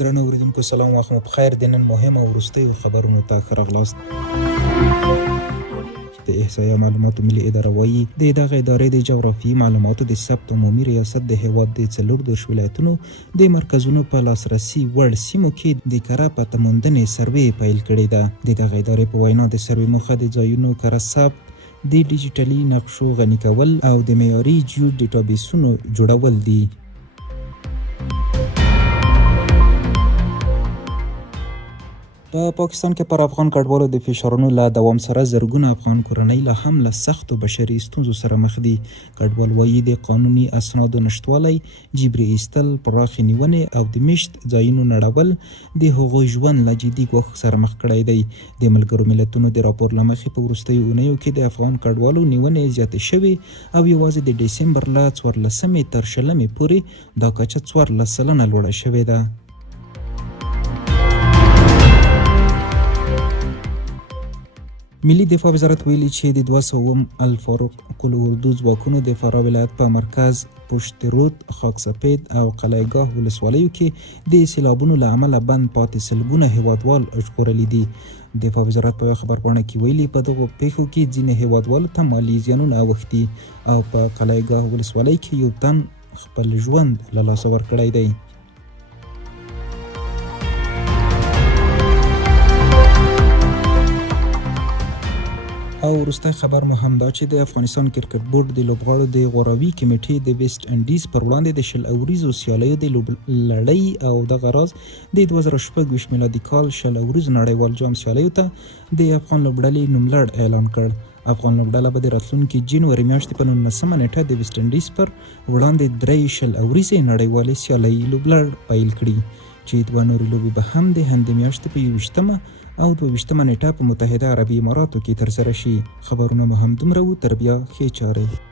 درنو اوریدونکو سلام، وخت مو بخیر. د نن مهمه وروستي خبرونو ته ښه راغلاست. د احصایه معلوماتو ملي اداره وایي د دغه ادارې د جغرافیایي معلوماتو د ثبت عمومي ریاست د هیواد د 14 ولایتونو د مرکزونو په لاسرسي وړ سیمو کې د کره پته موندنې سروې پیل کړې ده. د دغه ادارې په وینا د سروې موخه د ځایونو کره ثبت، د ډیجیټلي نقشو غني کول او د معیاري جیو ډیټابیسونو جوړول دي. په پاکستان کې پر افغان کډوالو د فشارونو له دوام سره زرګونه افغان کورنۍ لا هم له سختو بشري ستونزو سره مخ دي. کډوال وایي د قانوني اسنادو نشتوالی، جبري ایستل، پراخې نیونې او د مشت ځایونو نړول د هغوی ژوند له جدي ګواښ سره مخ کړی دی. د ملګرو ملتونو د راپور له مخې په وروستیو اونیو کې د افغان کډوالو نیونې زیاتې شوې او یوازې د ډسمبر له 14 تر 20 پورې دا کچه 14 سلنه لوړه شوې ده. ملي دفاع وزارت ویلي چې د 200 الفاروق کل اردو ځواکونو د فراه ولایت په مرکز، پشت رود، خاکسپید او قلعه‌ګاه ولسوالیو کې د سیلابونو له امله بند پاتې سلګونه هیوادوال ژغورلي دي. دفاع وزارت په خبرپاڼه کې ویلي په دغو پیښو کې ځینې هیوادوالو ته مالي زیانونه اوښتي او په قلعه‌ګاه ولسوالۍ کې یو تن خپل ژوند له لاسه ورکړی دی. او وروستی خبر مو هم دا چې د افغانستان کرکټ بورډ د لوبغاړو د غوراوي کمیټې د ویسټ انډیز پر وړاندې د 10 اوریزو سیالیو د لړۍ او دغه راز د 2026 میلادي کال 10 اوریزو نړیوال جام سیالیو ته د افغان لوبډلې نوملړ اعلان کړ. افغان لوبډله به د راتلونکي جنوري میاشتې په 19 نیټه د ویسټ انډیز پر وړاندې 10 اوریزې نړیوالې سیالۍ لوبلړ پیل کړي چې دوه نورې لوبې به هم د همدې میاشتې په 21 او 22 نیټه په متحده عربي اماراتو کې ترسره شي. خبرونه مو هم دومره وو، تر بیا ښې چارې.